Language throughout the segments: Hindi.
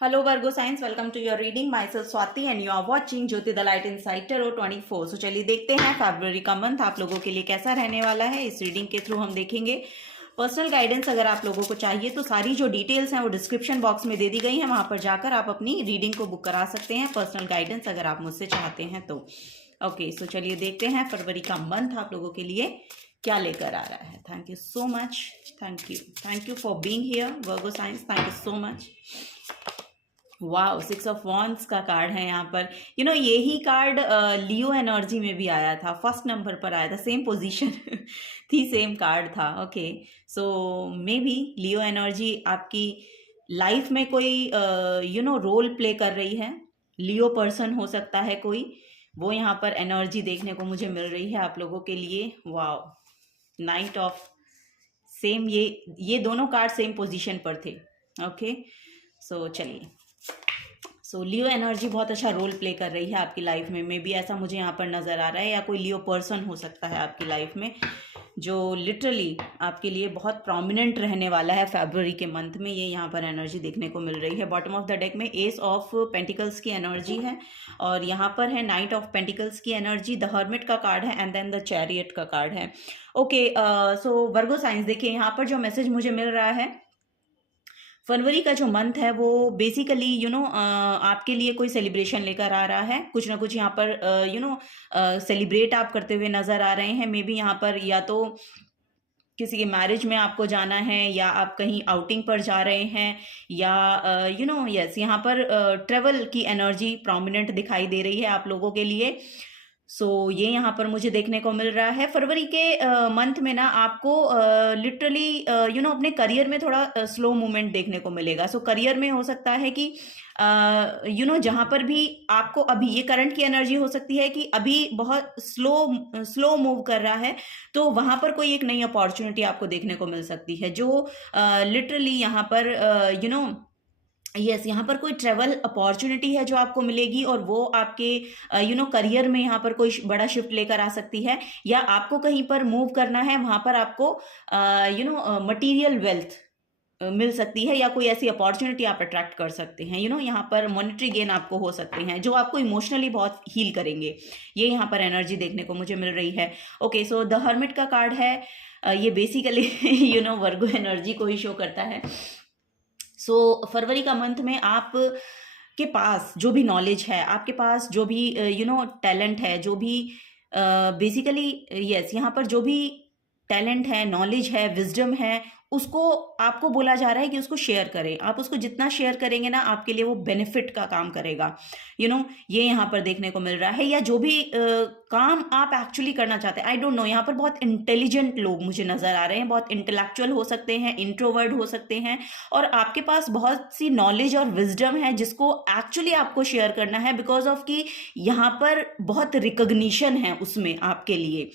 Hello Virgo signs, welcome to your reading. Myself Swati and you are watching Jyoti the light inside tarot 24। सो चलिए देखते हैं फरवरी का मंथ आप लोगों के लिए कैसा रहने वाला है। इस रीडिंग के थ्रू हम देखेंगे पर्सनल गाइडेंस। अगर आप लोगों को चाहिए तो सारी जो डिटेल्स हैं वो डिस्क्रिप्शन बॉक्स में दे दी गई हैं, वहां पर जाकर आप अपनी रीडिंग को बुक करा सकते हैं, पर्सनल गाइडेंस अगर आप मुझसे चाहते हैं तो। ओके, सो चलिए देखते हैं फरवरी का मंथ आप लोगों के लिए क्या लेकर आ रहा है। Thank you so much, thank you for being here Virgo science, thank you so much. Wow, 6 of wands का कार्ड है यहाँ पर। यही कार्ड लियो एनर्जी में भी आया था, फर्स्ट नंबर पर आया था, सेम पोजीशन थी, सेम कार्ड था। Okay, so may be Leo energy आपकी लाइफ में कोई रोल प्ले कर रही है। लियो पर्सन हो सकता है कोई, वो यहाँ पर एनर्जी देखने को मुझे मिल रही है आप लोगों के लिए। वाओ, नाइट ऑफ, सेम ये दोनों कार्ड सेम पोजीशन पर थे। ओके, सो चलिए, सो लियो एनर्जी बहुत अच्छा रोल प्ले कर रही है आपकी लाइफ में। मे बी ऐसा मुझे यहाँ पर नज़र आ रहा है, या कोई लियो पर्सन हो सकता है आपकी लाइफ में जो लिटरली आपके लिए बहुत प्रोमिनेंट रहने वाला है फरवरी के मंथ में। ये यहाँ पर एनर्जी देखने को मिल रही है। बॉटम ऑफ द डेक में एस ऑफ पेंटिकल्स की एनर्जी है और यहाँ पर है नाइट ऑफ पेंटिकल्स की एनर्जी, द हर्मिट का कार्ड है एंड देन द चैरियट का कार्ड है। ओके, सो वर्गो साइंस, देखिए यहाँ पर जो मैसेज मुझे मिल रहा है, फरवरी का जो मंथ है वो बेसिकली आपके लिए कोई सेलिब्रेशन लेकर आ रहा है। कुछ ना कुछ यहाँ पर सेलिब्रेट आप करते हुए नजर आ रहे हैं। मे बी यहाँ पर या तो किसी के मैरिज में आपको जाना है, या आप कहीं आउटिंग पर जा रहे हैं, या यस यहाँ पर ट्रेवल की एनर्जी प्रोमिनेंट दिखाई दे रही है आप लोगों के लिए। सो ये यहाँ पर मुझे देखने को मिल रहा है। फरवरी के मंथ में ना आपको लिटरली अपने करियर में थोड़ा स्लो मूवमेंट देखने को मिलेगा। सो करियर में हो सकता है कि जहाँ पर भी आपको अभी ये करंट की एनर्जी हो सकती है कि अभी बहुत स्लो मूव कर रहा है, तो वहाँ पर कोई एक नई अपॉर्चुनिटी आपको देखने को मिल सकती है जो लिटरली यहाँ पर यहाँ पर कोई ट्रेवल अपॉर्चुनिटी है जो आपको मिलेगी, और वो आपके करियर में यहाँ पर कोई बड़ा शिफ्ट लेकर आ सकती है, या आपको कहीं पर मूव करना है, वहाँ पर आपको मटेरियल वेल्थ मिल सकती है, या कोई ऐसी अपॉर्चुनिटी आप अट्रैक्ट कर सकते हैं। यहाँ पर मॉनेटरी गेन आपको हो सकते हैं जो आपको इमोशनली बहुत हील करेंगे। ये यहाँ पर एनर्जी देखने को मुझे मिल रही है। ओके, सो द हर्मिट का कार्ड है, ये बेसिकली वर्गो एनर्जी को ही शो करता है। सो फरवरी का मंथ में आप के पास जो भी नॉलेज है, आपके पास जो भी टैलेंट है, जो भी बेसिकली यस यहाँ पर जो भी टैलेंट है, नॉलेज है, विजडम है, उसको आपको बोला जा रहा है कि उसको शेयर करें। आप उसको जितना शेयर करेंगे ना, आपके लिए वो बेनिफिट का काम करेगा। ये यहाँ पर देखने को मिल रहा है। या जो भी काम आप एक्चुअली करना चाहते हैं, आई डोंट नो, यहाँ पर बहुत इंटेलिजेंट लोग मुझे नजर आ रहे हैं, बहुत इंटेलेक्चुअल हो सकते हैं, इंट्रोवर्ट हो सकते हैं, और आपके पास बहुत सी नॉलेज और विजडम है जिसको एक्चुअली आपको शेयर करना है, बिकॉज ऑफ कि यहाँ पर बहुत रिकग्निशन है उसमें आपके लिए।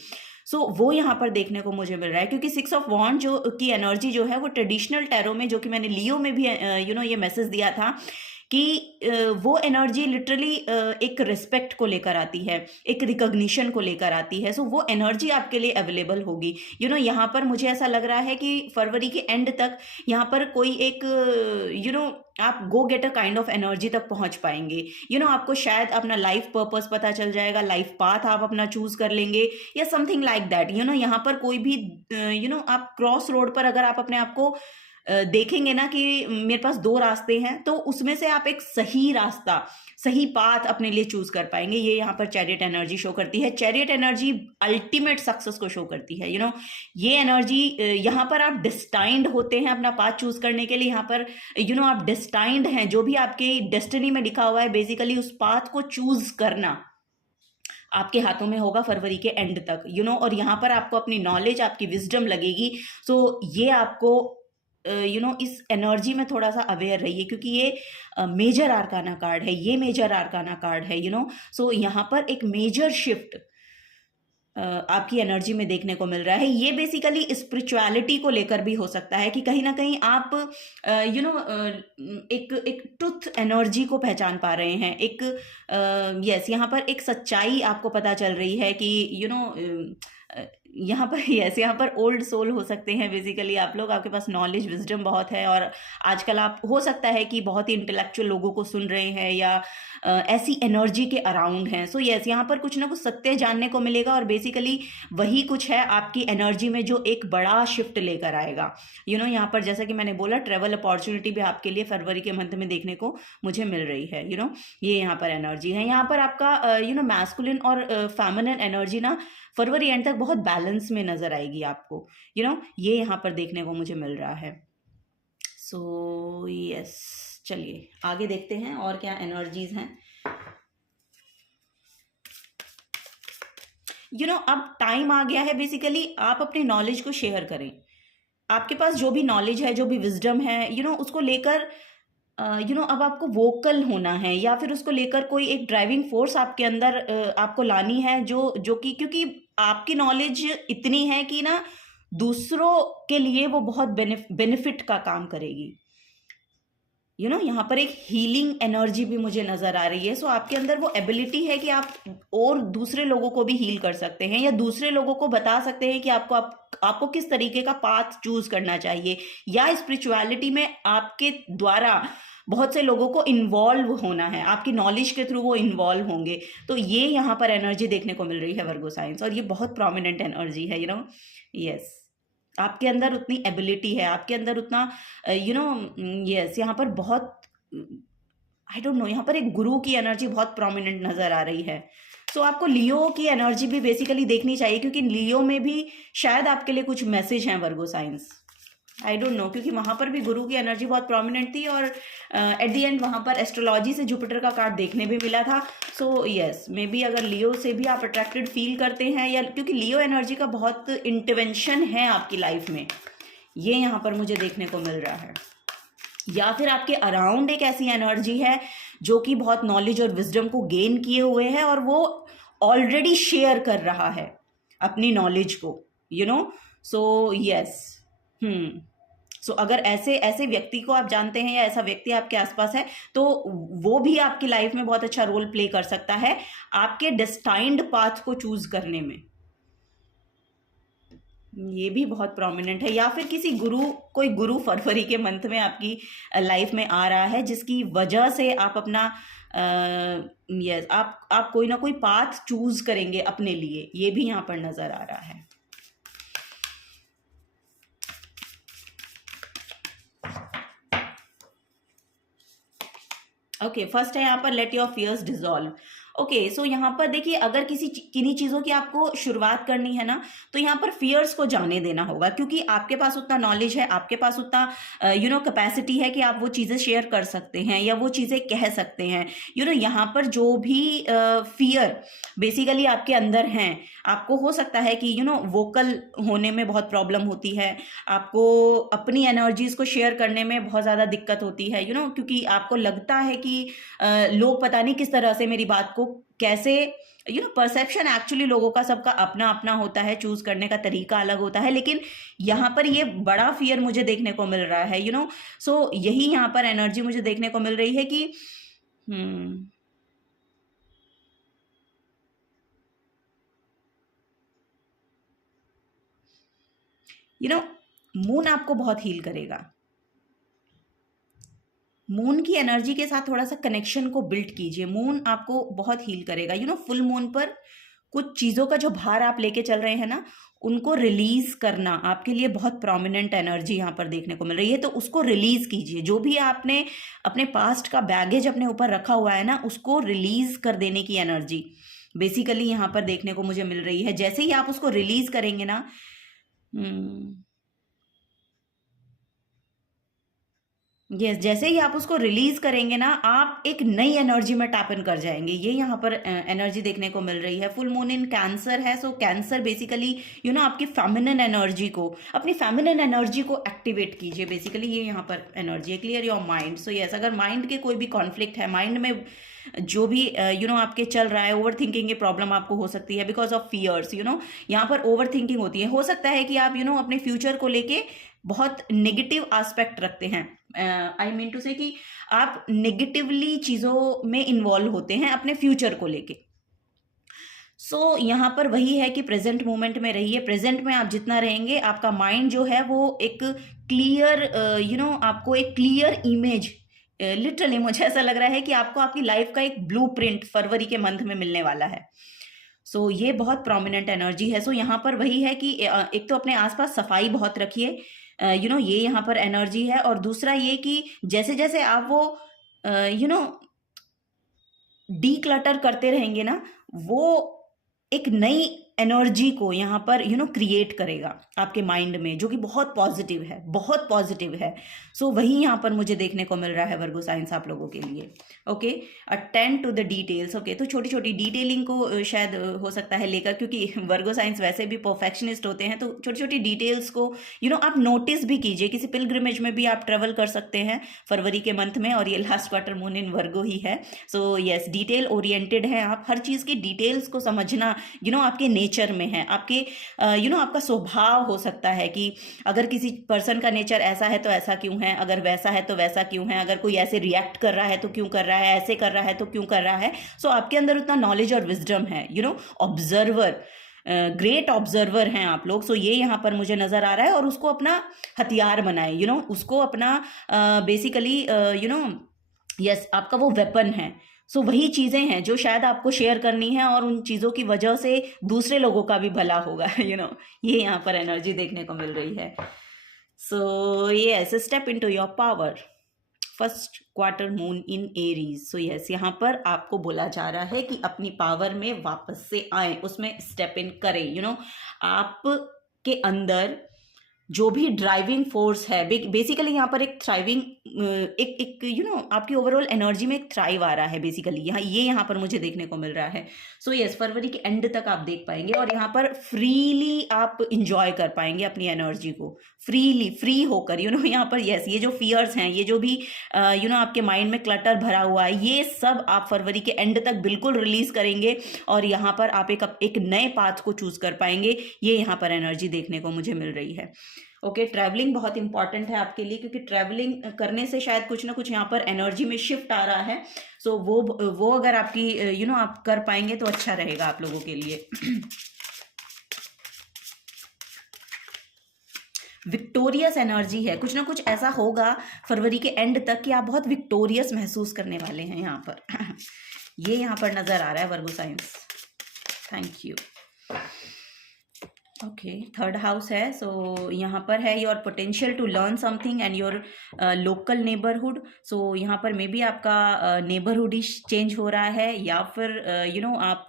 सो वो यहाँ पर देखने को मुझे मिल रहा है, क्योंकि 6 ऑफ वॉन्ड जो की एनर्जी जो है वो ट्रेडिशनल टैरो में, जो कि मैंने लियो में भी ये मैसेज दिया था कि वो एनर्जी लिटरली एक रिस्पेक्ट को लेकर आती है, एक रिकॉग्निशन को लेकर आती है। सो वो एनर्जी आपके लिए अवेलेबल होगी। यहाँ पर मुझे ऐसा लग रहा है कि फरवरी के एंड तक यहाँ पर कोई एक आप गो गेटर काइंड ऑफ एनर्जी तक पहुंच पाएंगे। आपको शायद अपना लाइफ पर्पस पता चल जाएगा, लाइफ पाथ आप अपना चूज कर लेंगे, या समथिंग लाइक दैट। यहाँ पर कोई भी आप क्रॉस रोड पर अगर आप अपने आप को देखेंगे ना कि मेरे पास दो रास्ते हैं, तो उसमें से आप एक सही रास्ता, सही पाथ अपने लिए चूज कर पाएंगे। ये यहाँ पर चैरियट एनर्जी शो करती है। चैरियट एनर्जी अल्टीमेट सक्सेस को शो करती है। ये एनर्जी यहाँ पर आप डिस्टाइंड होते हैं अपना पाथ चूज करने के लिए। यहाँ पर आप डिस्टाइंड हैं, जो भी आपके डेस्टिनी में लिखा हुआ है, बेसिकली उस पाथ को चूज करना आपके हाथों में होगा फरवरी के एंड तक। और यहाँ पर आपको अपनी नॉलेज, आपकी विजडम लगेगी। सो ये आपको इस एनर्जी में थोड़ा सा अवेयर रहिए, क्योंकि ये मेजर आर्काना कार्ड है, ये मेजर आर्काना कार्ड है। सो यहाँ पर एक मेजर शिफ्ट आपकी एनर्जी में देखने को मिल रहा है। ये बेसिकली स्पिरिचुअलिटी को लेकर भी हो सकता है कि कहीं ना कहीं आप एक ट्रुथ एनर्जी को पहचान पा रहे हैं। एक यस यहाँ पर एक सच्चाई आपको पता चल रही है कि यहाँ पर यस, यहाँ पर ओल्ड सोल हो सकते हैं बेसिकली आप लोग, आपके पास नॉलेज विजडम बहुत है, और आजकल आप हो सकता है कि बहुत ही इंटेलेक्चुअल लोगों को सुन रहे हैं या ऐसी एनर्जी के अराउंड हैं। सो यस, यहाँ पर कुछ ना कुछ सत्य जानने को मिलेगा, और बेसिकली वही कुछ है आपकी एनर्जी में जो एक बड़ा शिफ्ट लेकर आएगा। यहाँ पर जैसा कि मैंने बोला, ट्रेवल अपॉर्चुनिटी भी आपके लिए फरवरी के मंथ में देखने को मुझे मिल रही है। ये यहाँ पर एनर्जी है। यहाँ पर आपका मैस्कुलिन और फेमिनिन एनर्जी ना फरवरी एंड तक बहुत बैलेंस में नजर आएगी आपको। ये यहाँ पर देखने को मुझे मिल रहा है। सो यस, चलिए आगे देखते हैं और क्या एनर्जीज हैं। अब टाइम आ गया है बेसिकली आप अपने नॉलेज को शेयर करें। आपके पास जो भी नॉलेज है, जो भी विजडम है, उसको लेकर अब आपको वोकल होना है, या फिर उसको लेकर कोई एक ड्राइविंग फोर्स आपके अंदर आपको लानी है, जो कि क्योंकि आपकी नॉलेज इतनी है कि ना दूसरों के लिए वो बहुत बेनिफिट का काम करेगी। यहाँ पर एक हीलिंग एनर्जी भी मुझे नजर आ रही है। सो आपके अंदर वो एबिलिटी है कि आप और दूसरे लोगों को भी हील कर सकते हैं, या दूसरे लोगों को बता सकते हैं कि आपको किस तरीके का पाथ चूज करना चाहिए, या स्पिरिचुअलिटी में आपके द्वारा बहुत से लोगों को इन्वॉल्व होना है, आपकी नॉलेज के थ्रू वो इन्वॉल्व होंगे। तो ये यहाँ पर एनर्जी देखने को मिल रही है वर्गो साइंस, और ये बहुत प्रोमिनेंट एनर्जी है। यस, आपके अंदर उतनी एबिलिटी है, आपके अंदर उतना यस, यहाँ पर बहुत आई डोंट नो, यहाँ पर एक गुरु की एनर्जी बहुत प्रोमिनेंट नजर आ रही है। सो आपको लियो की एनर्जी भी बेसिकली देखनी चाहिए, क्योंकि लियो में भी शायद आपके लिए कुछ मैसेज हैं वर्गो साइंस, आई डोंट नो, क्योंकि वहां पर भी गुरु की एनर्जी बहुत प्रोमिनेंट थी, और एट द एंड वहां पर एस्ट्रोलॉजी से जुपिटर का कार्ड देखने भी मिला था। सो यस, मे बी अगर लियो से भी आप अट्रैक्टेड फील करते हैं, या क्योंकि लियो एनर्जी का बहुत इंटरवेंशन है आपकी लाइफ में, ये यहाँ पर मुझे देखने को मिल रहा है। या फिर आपके अराउंड एक ऐसी एनर्जी है जो कि बहुत नॉलेज और विजडम को गेन किए हुए है, और वो ऑलरेडी शेयर कर रहा है अपनी नॉलेज को, सो यस। सो अगर ऐसे ऐसे व्यक्ति को आप जानते हैं, या ऐसा व्यक्ति आपके आसपास है, तो वो भी आपकी लाइफ में बहुत अच्छा रोल प्ले कर सकता है आपके डेस्टाइन्ड पाथ को चूज करने में। ये भी बहुत प्रोमिनेंट है। या फिर कोई गुरु फरवरी के मंथ में आपकी लाइफ में आ रहा है, जिसकी वजह से आप अपना यस आप कोई ना कोई पाथ चूज करेंगे अपने लिए, ये भी यहाँ पर नजर आ रहा है। ओके, फर्स्ट है यहाँ पर let your fears dissolve. Okay, so यहाँ पर देखिए, अगर किन्हीं चीज़ों की आपको शुरुआत करनी है ना, तो यहाँ पर फियर्स को जाने देना होगा, क्योंकि आपके पास उतना नॉलेज है, आपके पास उतना कैपेसिटी है कि आप वो चीज़ें शेयर कर सकते हैं, या वो चीज़ें कह सकते हैं। यहाँ पर जो भी फियर बेसिकली आपके अंदर हैं, आपको हो सकता है कि वोकल होने में बहुत प्रॉब्लम होती है, आपको अपनी एनर्जीज को शेयर करने में बहुत ज़्यादा दिक्कत होती है, क्योंकि आपको लगता है कि लोग पता नहीं किस तरह से मेरी बात को कैसे परसेप्शन एक्चुअली लोगों का सबका अपना अपना होता है, चूज करने का तरीका अलग होता है, लेकिन यहाँ पर ये बड़ा फियर मुझे देखने को मिल रहा है। सो यही यहाँ पर एनर्जी मुझे देखने को मिल रही है कि मून आपको बहुत हील करेगा। मून की एनर्जी के साथ थोड़ा सा कनेक्शन को बिल्ड कीजिए, मून आपको बहुत हील करेगा। फुल मून पर कुछ चीज़ों का जो भार आप लेके चल रहे हैं ना, उनको रिलीज करना आपके लिए बहुत प्रोमिनेंट एनर्जी यहाँ पर देखने को मिल रही है। तो उसको रिलीज कीजिए, जो भी आपने अपने पास्ट का बैगेज अपने ऊपर रखा हुआ है ना, उसको रिलीज कर देने की एनर्जी बेसिकली यहाँ पर देखने को मुझे मिल रही है। जैसे ही आप उसको रिलीज करेंगे ना, यस, जैसे ही आप उसको रिलीज करेंगे ना, आप एक नई एनर्जी में टैप इन कर जाएंगे। ये यहाँ पर एनर्जी देखने को मिल रही है। फुल मून इन कैंसर है, सो कैंसर बेसिकली आपकी फेमिनिन एनर्जी को, अपनी फेमिनिन एनर्जी को एक्टिवेट कीजिए बेसिकली, ये यहाँ पर एनर्जी है। Clear your mind. So yes, अगर माइंड के कोई भी कॉन्फ्लिक्ट है, माइंड में जो भी आपके चल रहा है, ओवर थिंकिंग की प्रॉब्लम आपको हो सकती है बिकॉज ऑफ फियर्स। यहाँ पर ओवर थिंकिंग होती है। हो सकता है कि आप अपने फ्यूचर को लेके बहुत नेगेटिव एस्पेक्ट रखते हैं। आई मीन टू से कि आप नेगेटिवली चीज़ों में इन्वॉल्व होते हैं अपने फ्यूचर को लेके। सो यहाँ पर वही है कि प्रेजेंट मोमेंट में रहिए। प्रेजेंट में आप जितना रहेंगे आपका माइंड जो है वो एक क्लियर आपको एक क्लियर इमेज, लिटरली मुझे ऐसा लग रहा है कि आपको आपकी लाइफ का एक ब्लूप्रिंट फरवरी के मंथ में मिलने वाला है। सो ये बहुत प्रोमिनेंट एनर्जी है। सो यहाँ पर वही है कि एक तो अपने आसपास सफाई बहुत रखिए, ये यहाँ पर एनर्जी है। और दूसरा ये कि जैसे जैसे आप वो डीक्लटर करते रहेंगे ना, वो एक नई एनर्जी को यहाँ पर क्रिएट करेगा आपके माइंड में, जो कि बहुत पॉजिटिव है, बहुत पॉजिटिव है। सो वही यहाँ पर मुझे देखने को मिल रहा है वर्गो साइंस आप लोगों के लिए। Okay, attend to the details. Okay, तो छोटी छोटी डिटेलिंग को शायद हो सकता है लेकर, क्योंकि वर्गो साइंस वैसे भी परफेक्शनिस्ट होते हैं, तो छोटी छोटी डिटेल्स को आप नोटिस भी कीजिए। किसी पिलग्रिमेज में भी आप ट्रेवल कर सकते हैं फरवरी के मंथ में, और ये लास्ट क्वार्टर मून इन वर्गो ही है। सो यस, डिटेल ओरिएंटेड है आप। हर चीज़ की डिटेल्स को समझना आपके नेचर में है, आपके आपका स्वभाव हो सकता है कि अगर किसी पर्सन का नेचर ऐसा है तो ऐसा क्यों है, अगर वैसा है तो वैसा क्यों है, अगर कोई ऐसे रिएक्ट कर रहा है तो क्यों कर रहा है, ऐसे कर रहा है तो क्यों कर रहा है। सो आपके अंदर उतना नॉलेज और विजडम है, ऑब्जर्वर, ग्रेट ऑब्जर्वर हैं आप लोग। सो ये यहाँ पर मुझे नजर आ रहा है, और उसको अपना हथियार बनाए, उसको अपना बेसिकली यस आपका वो वेपन है। सो वही चीज़ें हैं जो शायद आपको शेयर करनी है, और उन चीज़ों की वजह से दूसरे लोगों का भी भला होगा। ये यहाँ पर एनर्जी देखने को मिल रही है। So yes, step into your power, first quarter moon in Aries. So yes, यहाँ पर आपको बोला जा रहा है कि अपनी पावर में वापस से आए, उसमें स्टेप इन करें। आप के अंदर जो भी ड्राइविंग फोर्स है, बेसिकली यहाँ पर एक थ्राइविंग, एक आपकी ओवरऑल एनर्जी में एक थ्राइव आ रहा है बेसिकली, यहाँ पर मुझे देखने को मिल रहा है। सो यस, फरवरी के एंड तक आप देख पाएंगे, और यहाँ पर फ्रीली आप इंजॉय कर पाएंगे अपनी एनर्जी को, फ्री होकर। यहाँ पर यस, ये जो फियर्स हैं, ये जो भी आपके माइंड में क्लटर भरा हुआ है, ये सब आप फरवरी के एंड तक बिल्कुल रिलीज करेंगे, और यहाँ पर आप एक नए पाथ को चूज कर पाएंगे। ये यहाँ पर एनर्जी देखने को मुझे मिल रही है। ओके, ट्रैवलिंग बहुत इंपॉर्टेंट है आपके लिए, क्योंकि ट्रैवलिंग करने से शायद कुछ ना कुछ यहाँ पर एनर्जी में शिफ्ट आ रहा है। सो वो अगर आपकी आप कर पाएंगे तो अच्छा रहेगा आप लोगों के लिए। विक्टोरियस एनर्जी है, कुछ ना कुछ ऐसा होगा फरवरी के एंड तक कि आप बहुत विक्टोरियस महसूस करने वाले हैं यहाँ पर। ये यहाँ पर नजर आ रहा है Virgo science. Thank you. Okay, third house है। सो यहाँ पर है your potential to learn something and your local neighbourhood. So यहाँ पर मे बी आपका नेबरहुड ही चेंज हो रहा है, या फिर आप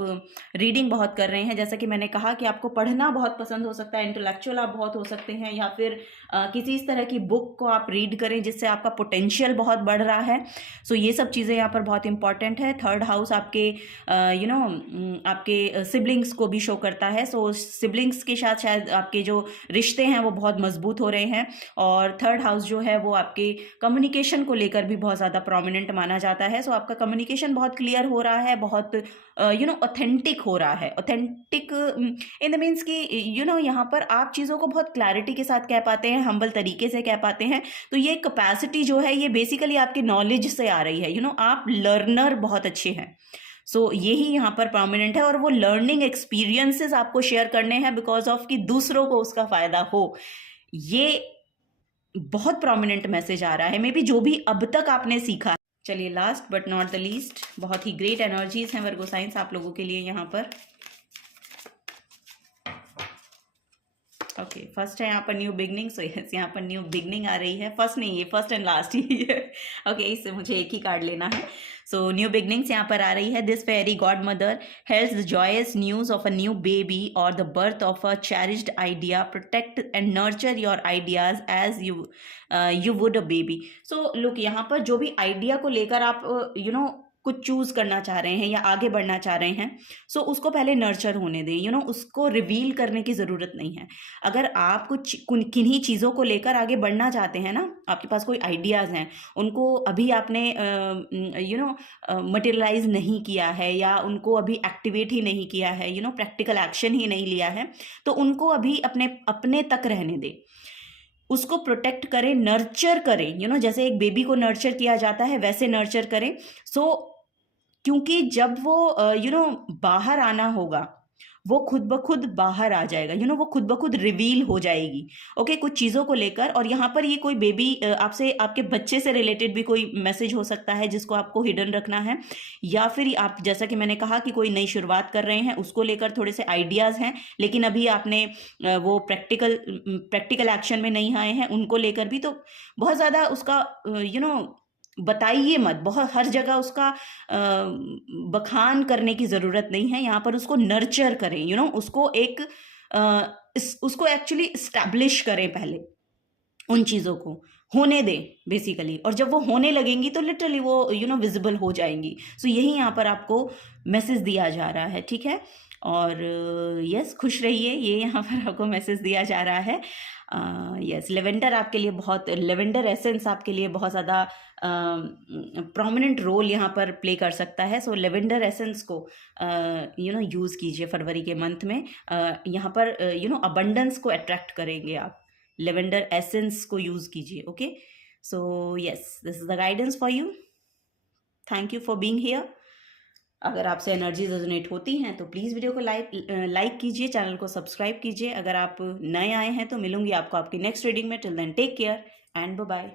रीडिंग बहुत कर रहे हैं। जैसा कि मैंने कहा कि आपको पढ़ना बहुत पसंद हो सकता है, इंटेलेक्चुअल आप बहुत हो सकते हैं, या फिर किसी इस तरह की बुक को आप रीड करें जिससे आपका पोटेंशियल बहुत बढ़ रहा है। सो ये सब चीज़ें यहाँ पर बहुत इंपॉर्टेंट है। थर्ड हाउस आपके आपके सिबलिंग्स को भी शो करता है। सो सिबलिंग्स के साथ शायद आपके जो रिश्ते हैं वो बहुत मजबूत हो रहे हैं। और थर्ड हाउस जो है वो आपके कम्युनिकेशन को लेकर भी बहुत ज़्यादा प्रोमिनेंट माना जाता है। सो आपका कम्युनिकेशन बहुत क्लियर हो रहा है, बहुत ऑथेंटिक हो रहा है। ऑथेंटिक इन द मीन्स कि यहाँ पर आप चीज़ों को बहुत क्लैरिटी के साथ कह पाते हैं, हम्बल तरीके से कह पाते हैं। तो ये कैपेसिटी जो है ये बेसिकली आपके नॉलेज से आ रही है। आप लर्नर बहुत अच्छे हैं। सो यही यहाँ पर प्रोमिनेंट है, और वो लर्निंग एक्सपीरियंसेस आपको शेयर करने हैं बिकॉज ऑफ कि दूसरों को उसका फायदा हो। ये बहुत प्रोमिनेंट मैसेज आ रहा है, मे बी जो भी अब तक आपने सीखा। चलिए, last but not the least, बहुत ही ग्रेट एनर्जीज हैं वर्गो साइंस आप लोगों के लिए यहाँ पर। ओके, फर्स्ट है यहाँ पर न्यू बिगनिंग। सो यस, यहाँ पर न्यू बिगनिंग आ रही है। फर्स्ट नहीं, ये फर्स्ट एंड लास्ट ही है। ओके, इससे मुझे एक ही कार्ड लेना है। सो न्यू बिगनिंग्स यहाँ पर आ रही है। This fairy godmother hails the joyous news of a new baby और the birth of a cherished idea. Protect and nurture your ideas as you would a baby. So look, यहाँ पर जो भी आइडिया को लेकर आप कुछ चूज करना चाह रहे हैं या आगे बढ़ना चाह रहे हैं, सो उसको पहले नर्चर होने दें। उसको रिवील करने की ज़रूरत नहीं है। अगर आप कुछ किन्हीं चीज़ों को लेकर आगे बढ़ना चाहते हैं ना, आपके पास कोई आइडियाज़ हैं, उनको अभी आपने मटेरियलाइज नहीं किया है, या उनको अभी एक्टिवेट ही नहीं किया है, प्रैक्टिकल एक्शन ही नहीं लिया है, तो उनको अभी अपने तक रहने दें। उसको प्रोटेक्ट करें, नर्चर करें। जैसे एक बेबी को नर्चर किया जाता है वैसे नर्चर करें। सो क्योंकि जब वो बाहर आना होगा, वो खुद ब खुद बाहर आ जाएगा, वो खुद ब खुद रिवील हो जाएगी। ओके, कुछ चीज़ों को लेकर। और यहाँ पर ये कोई बेबी आपसे, आपके बच्चे से रिलेटेड भी कोई मैसेज हो सकता है जिसको आपको हिडन रखना है, या फिर आप, जैसा कि मैंने कहा कि कोई नई शुरुआत कर रहे हैं, उसको लेकर थोड़े से आइडियाज़ हैं, लेकिन अभी आपने वो प्रैक्टिकल एक्शन में नहीं आए हैं, उनको लेकर भी। तो बहुत ज़्यादा उसका बताइए मत, बहुत हर जगह उसका बखान करने की ज़रूरत नहीं है। यहाँ पर उसको नर्चर करें, उसको उसको एक्चुअली इस्टेब्लिश करें पहले, उन चीज़ों को होने दें बेसिकली। और जब वो होने लगेंगी तो लिटरली वो विजिबल हो जाएंगी। सो यही यहाँ पर आपको मैसेज दिया जा रहा है, ठीक है। और यस, खुश रहिए, ये यहाँ पर आपको मैसेज दिया जा रहा है। यस, लेवेंडर आपके लिए बहुत, लेवेंडर एसेंस आपके लिए बहुत ज़्यादा प्रोमिनेंट रोल यहाँ पर प्ले कर सकता है। सो लेवेंडर एसेंस को यूज़ कीजिए फरवरी के मंथ में। यहाँ पर अबंडेंस को अट्रैक्ट करेंगे आप, लेवेंडर एसेंस को यूज़ कीजिए। Okay, so yes, this is the guidance for you. Thank you for being here. अगर आपसे एनर्जी रेजोनेट होती हैं तो प्लीज़ वीडियो को लाइक कीजिए, चैनल को सब्सक्राइब कीजिए। अगर आप नए आए हैं तो मिलूंगी आपको आपकी नेक्स्ट रीडिंग में। Till then take care and bye bye.